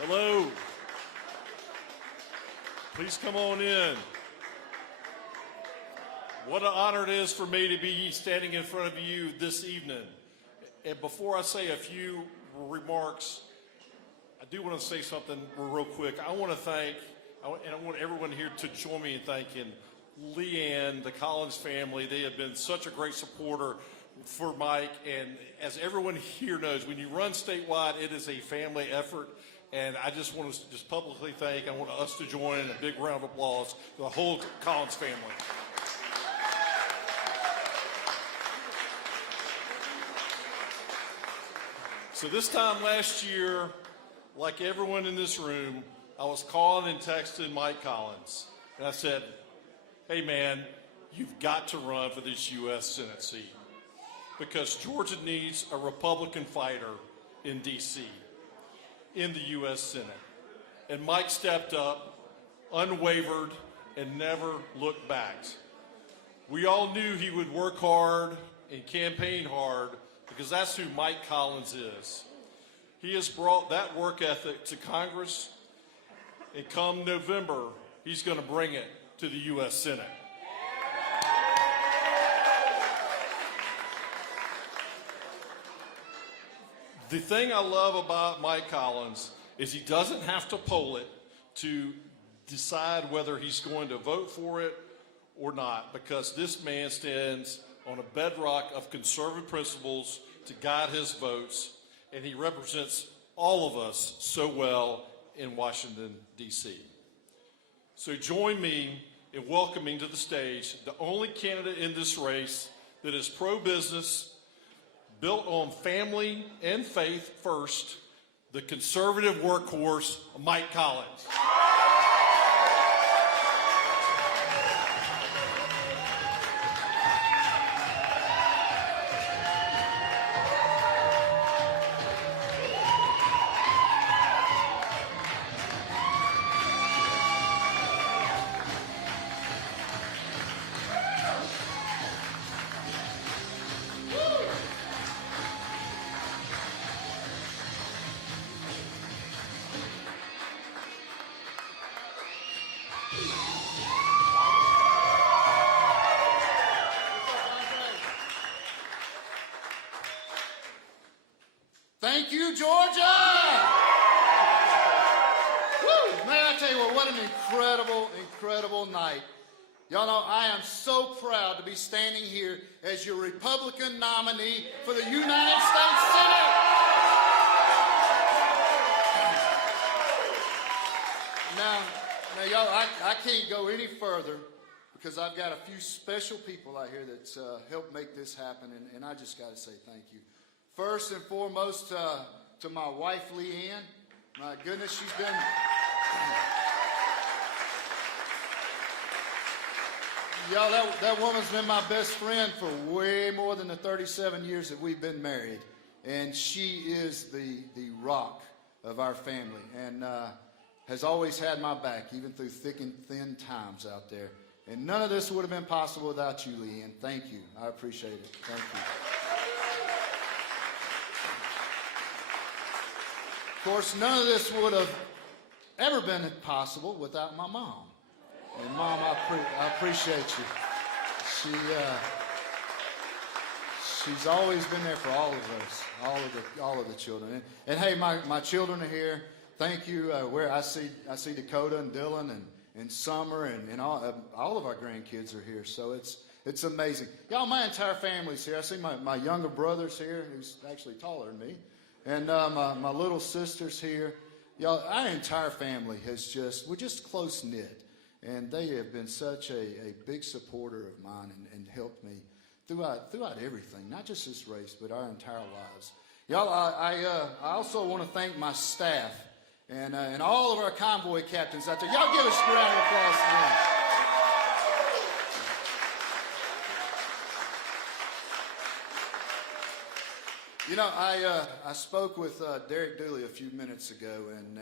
Hello. Please come on in. What an honor it is for me to be standing in front of you this evening. And before I say a few remarks, I do want to say something real quick. I want to thank, and I want everyone here to join me in thanking Leanne, the Collins family. They have been such a great supporter for Mike. And as everyone here knows, when you run statewide, it is a family effort. And I just want to just publicly thank, I want us to join in a big round of applause for the whole Collins family. So this time last year, like everyone in this room, I was calling and texting Mike Collins. And I said, hey man, you've got to run for this U.S. Senate seat because Georgia needs a Republican fighter in D.C., in the U.S. Senate. And Mike stepped up, unwavered, and never looked back. We all knew he would work hard and campaign hard because that's who Mike Collins is. He has brought that work ethic to Congress, and come November, he's going to bring it to the U.S. Senate. The thing I love about Mike Collins is he doesn't have to poll it to decide whether he's going to vote for it or not, because this man stands on a bedrock of conservative principles to guide his votes, and he represents all of us so well in Washington, D.C. So join me in welcoming to the stage the only candidate in this race that is pro-business, built on family and faith first, the conservative workhorse, Mike Collins. Thank you, Georgia! Woo! Man, I tell you what an incredible, incredible night. Y'all know I am so proud to be standing here as your Republican nominee for the United States Senate. Now y'all, I can't go any further because I've got a few special people out here that helped make this happen, and I just got to say thank you. First and foremost, to my wife, Leanne. My goodness, she's been... Y'all, that woman's been my best friend for way more than the 37 years that we've been married. And she is the rock of our family and has always had my back, even through thick and thin times out there. And none of this would have been possible without you, Leanne. Thank you. I appreciate it. Thank you. Of course, none of this would have ever been possible without my mom. And Mom, I appreciate you. She's always been there for all of us, all of the children. And hey, my children are here. Thank you. Where I see Dakota and Dylan and Summer and all of our grandkids are here. So it's amazing. Y'all, my entire family's here. I see my younger brother's here, who's actually taller than me. And my little sister's here. Y'all, our entire family we're just close-knit. And they have been such a big supporter of mine and helped me throughout everything, not just this race, but our entire lives. Y'all, I also want to thank my staff and all of our convoy captains out there. Y'all give us a round of applause for them. You know, I spoke with Derek Dooley a few minutes ago, and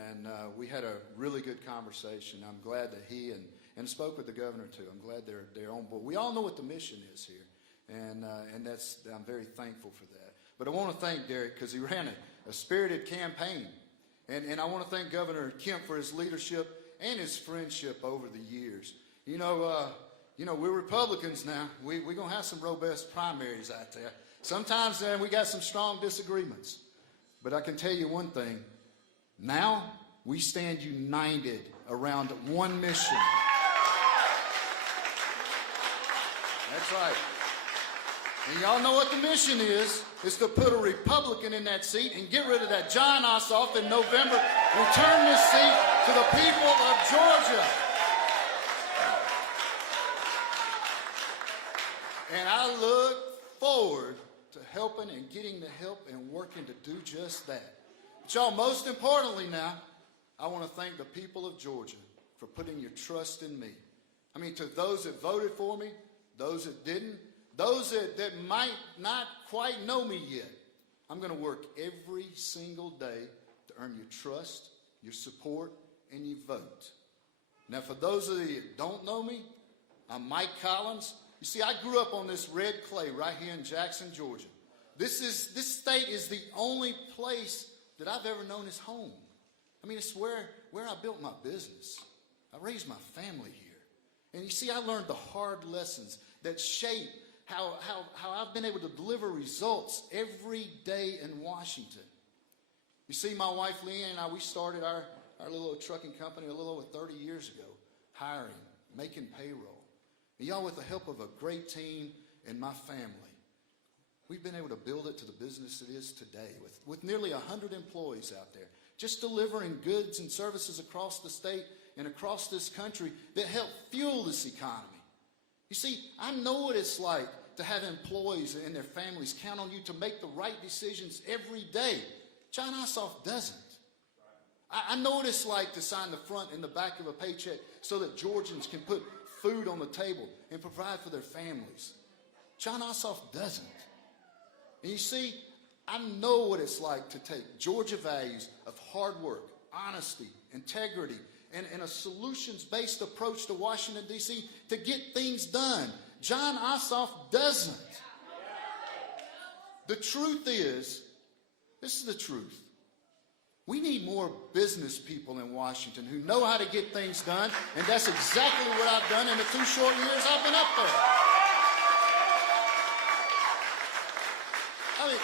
we had a really good conversation. I'm glad that he and spoke with the governor too. I'm glad they're on board. We all know what the mission is here, and I'm very thankful for that. But I want to thank Derek because he ran a spirited campaign, And I want to thank Governor Kemp for his leadership and his friendship over the years. We're Republicans now. We're going to have some robust primaries out there. Sometimes we got some strong disagreements. But I can tell you one thing. Now we stand united around one mission. That's right. And y'all know what the mission is. It's to put a Republican in that seat and get rid of that Jon Ossoff in November. Return this seat to the people of Georgia. And I look forward to helping and getting the help and working to do just that. But y'all, most importantly now, I want to thank the people of Georgia for putting your trust in me. I mean, to those that voted for me, those that didn't, those that might not quite know me yet, I'm going to work every single day to earn your trust, your support, and your vote. Now, for those of you that don't know me, I'm Mike Collins. You see, I grew up on this red clay right here in Jackson, Georgia. This state is the only place that I've ever known as home. I mean, it's where I built my business. I raised my family here. And you see, I learned the hard lessons that shape how I've been able to deliver results every day in Washington. You see, my wife Leanne and I, we started our little trucking company a little over 30 years ago, hiring, making payroll. And y'all, with the help of a great team and my family, we've been able to build it to the business it is today with nearly 100 employees out there, just delivering goods and services across the state and across this country that help fuel this economy. You see, I know what it's like to have employees and their families count on you to make the right decisions every day. Jon Ossoff doesn't. I know what it's like to sign the front and the back of a paycheck so that Georgians can put food on the table and provide for their families. Jon Ossoff doesn't. And you see, I know what it's like to take Georgia values of hard work, honesty, integrity, and a solutions-based approach to Washington, D.C. to get things done. Jon Ossoff doesn't. The truth is, this is the truth. We need more business people in Washington who know how to get things done, and that's exactly what I've done in the 2 short years I've been up there. I mean,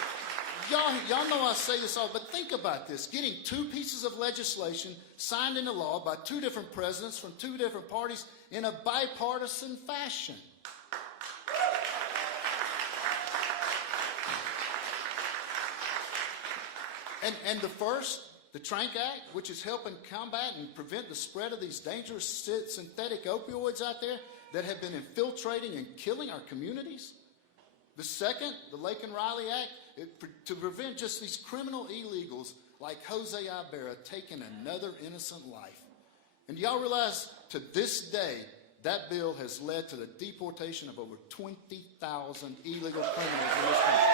y'all know I say this all, but think about this. Getting 2 pieces of legislation signed into law by 2 different presidents from 2 different parties in a bipartisan fashion. And the first, the Trank Act, which is helping combat and prevent the spread of these dangerous synthetic opioids out there that have been infiltrating and killing our communities. The second, the Lake and Riley Act, to prevent just these criminal illegals like Jose Ibarra taking another innocent life. And y'all realize to this day, that bill has led to the deportation of over 20,000 illegal criminals in this country.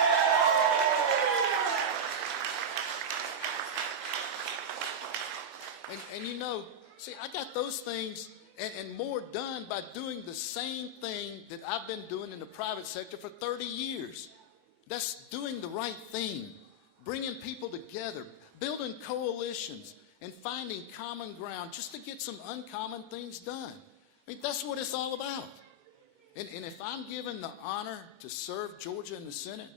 And you know, see, I got those things and more done by doing the same thing that I've been doing in the private sector for 30 years. That's doing the right thing, bringing people together, building coalitions, and finding common ground just to get some uncommon things done. I mean, that's what it's all about. And if I'm given the honor to serve Georgia in the Senate,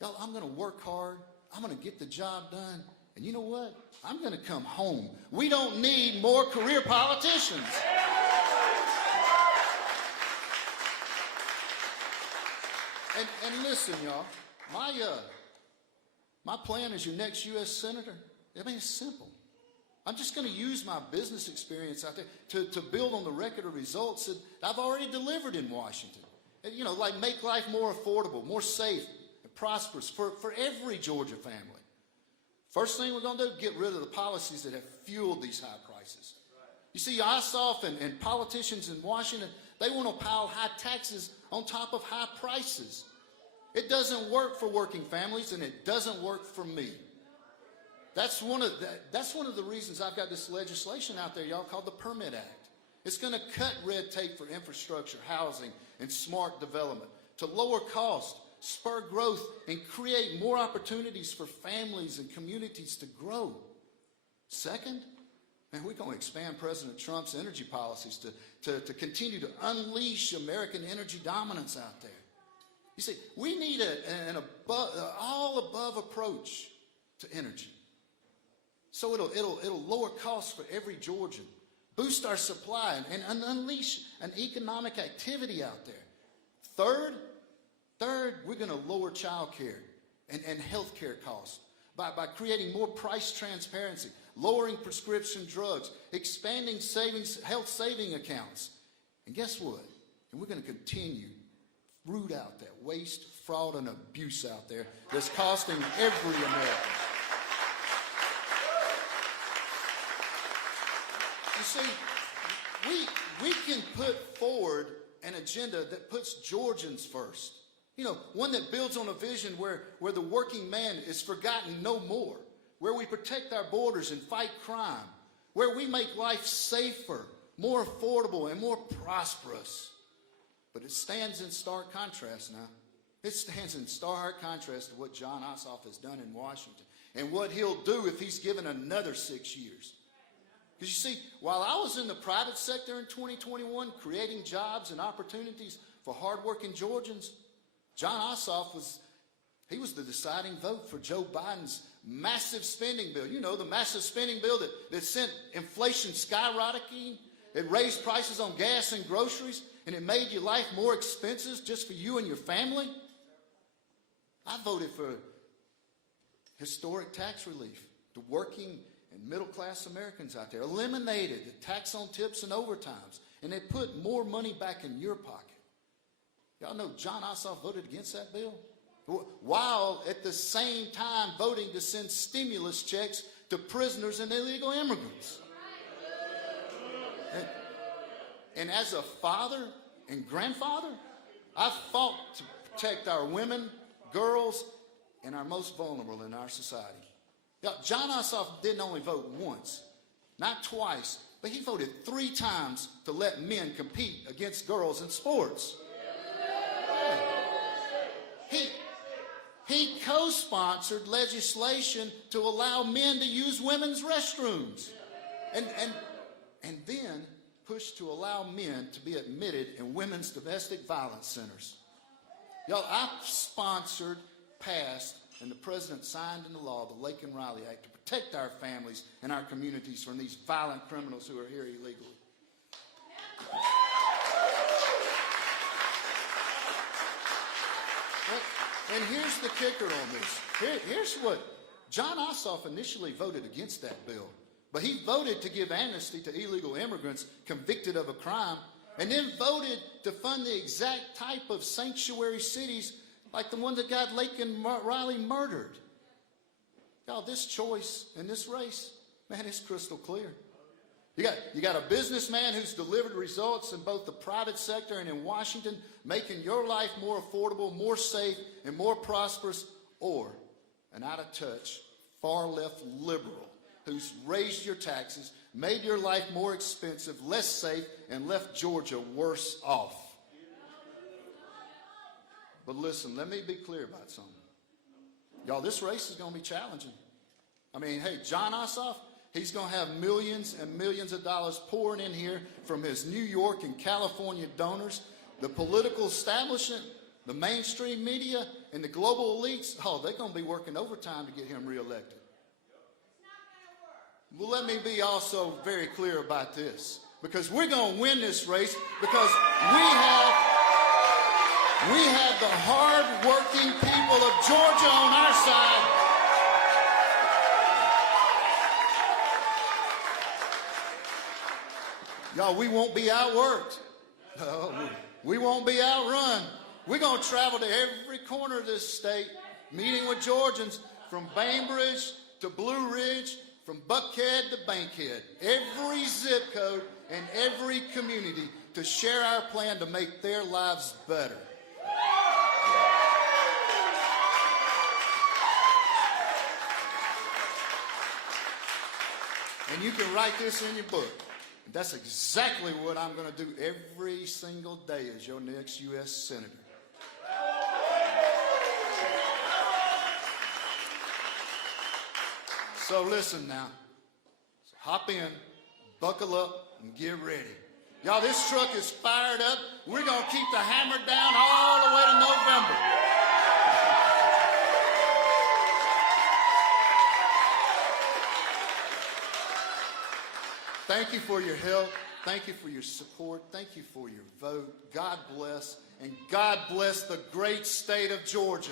y'all, I'm going to work hard. I'm going to get the job done. And you know what? I'm going to come home. We don't need more career politicians. And listen, y'all, my plan as your next U.S. Senator, I mean, it's simple. I'm just going to use my business experience out there to build on the record of results that I've already delivered in Washington. And, you know, like make life more affordable, more safe, and prosperous for every Georgia family. First thing we're going to do, get rid of the policies that have fueled these high prices. You see, Ossoff and politicians in Washington, they want to pile high taxes on top of high prices. It doesn't work for working families, and it doesn't work for me. That's one of the reasons I've got this legislation out there, y'all, called the Permit Act. It's going to cut red tape for infrastructure, housing, and smart development to lower cost, spur growth, and create more opportunities for families and communities to grow. Second, man, we're going to expand President Trump's energy policies to continue to unleash American energy dominance out there. You see, we need an all-above approach to energy. So it'll lower costs for every Georgian, boost our supply, and unleash an economic activity out there. Third, we're going to lower child care and health care costs by creating more price transparency, lowering prescription drugs, expanding health saving accounts. And guess what? And we're going to continue root out that waste, fraud, and abuse out there that's costing every American. You see, we can put forward an agenda that puts Georgians first. You know, one that builds on a vision where the working man is forgotten no more, where we protect our borders and fight crime, where we make life safer, more affordable, and more prosperous. But it stands in stark contrast now. It stands in stark contrast to what Jon Ossoff has done in Washington and what he'll do if he's given another 6 years. Because you see, while I was in the private sector in 2021 creating jobs and opportunities for hardworking Georgians, Jon Ossoff was the deciding vote for Joe Biden's massive spending bill. You know, the massive spending bill that sent inflation skyrocketing. It raised prices on gas and groceries, and it made your life more expensive just for you and your family. I voted for historic tax relief to working and middle-class Americans out there, eliminated the tax on tips and overtimes, and they put more money back in your pocket. Y'all know Jon Ossoff voted against that bill, while at the same time voting to send stimulus checks to prisoners and illegal immigrants. And as a father and grandfather, I fought to protect our women, girls, and our most vulnerable in our society. Jon Ossoff didn't only vote once, not twice, but he voted 3 times to let men compete against girls in sports. He co-sponsored legislation to allow men to use women's restrooms, and then pushed to allow men to be admitted in women's domestic violence centers. Y'all, I sponsored, passed, and the president signed into law the Lake and Riley Act to protect our families and our communities from these violent criminals who are here illegally. And here's the kicker on this. Here's what Jon Ossoff initially voted against that bill, but he voted to give amnesty to illegal immigrants convicted of a crime, and then voted to fund the exact type of sanctuary cities like the one that got Lake and Riley murdered. Y'all, this choice in this race, man, it's crystal clear. You got a businessman who's delivered results in both the private sector and in Washington, making your life more affordable, more safe, and more prosperous, or an out-of-touch, far-left liberal who's raised your taxes, made your life more expensive, less safe, and left Georgia worse off. But listen, let me be clear about something. Y'all, this race is going to be challenging. I mean, hey, Jon Ossoff, he's going to have millions and millions of dollars pouring in here from his New York and California donors. The political establishment, the mainstream media, and the global elites, they're going to be working overtime to get him reelected. Well, let me be also very clear about this, because we're going to win this race because we have the hard-working people of Georgia on our side. Y'all, we won't be outworked. No, we won't be outrun. We're going to travel to every corner of this state, meeting with Georgians from Bainbridge to Blue Ridge, from Buckhead to Bankhead, every zip code and every community, to share our plan to make their lives better. And you can write this in your book. That's exactly what I'm going to do every single day as your next U.S. Senator. So listen now. hop in, buckle up, and get ready. Y'all, this truck is fired up. We're going to keep the hammer down all the way to November. Thank you for your help. Thank you for your support. Thank you for your vote. God bless, and God bless the great state of Georgia.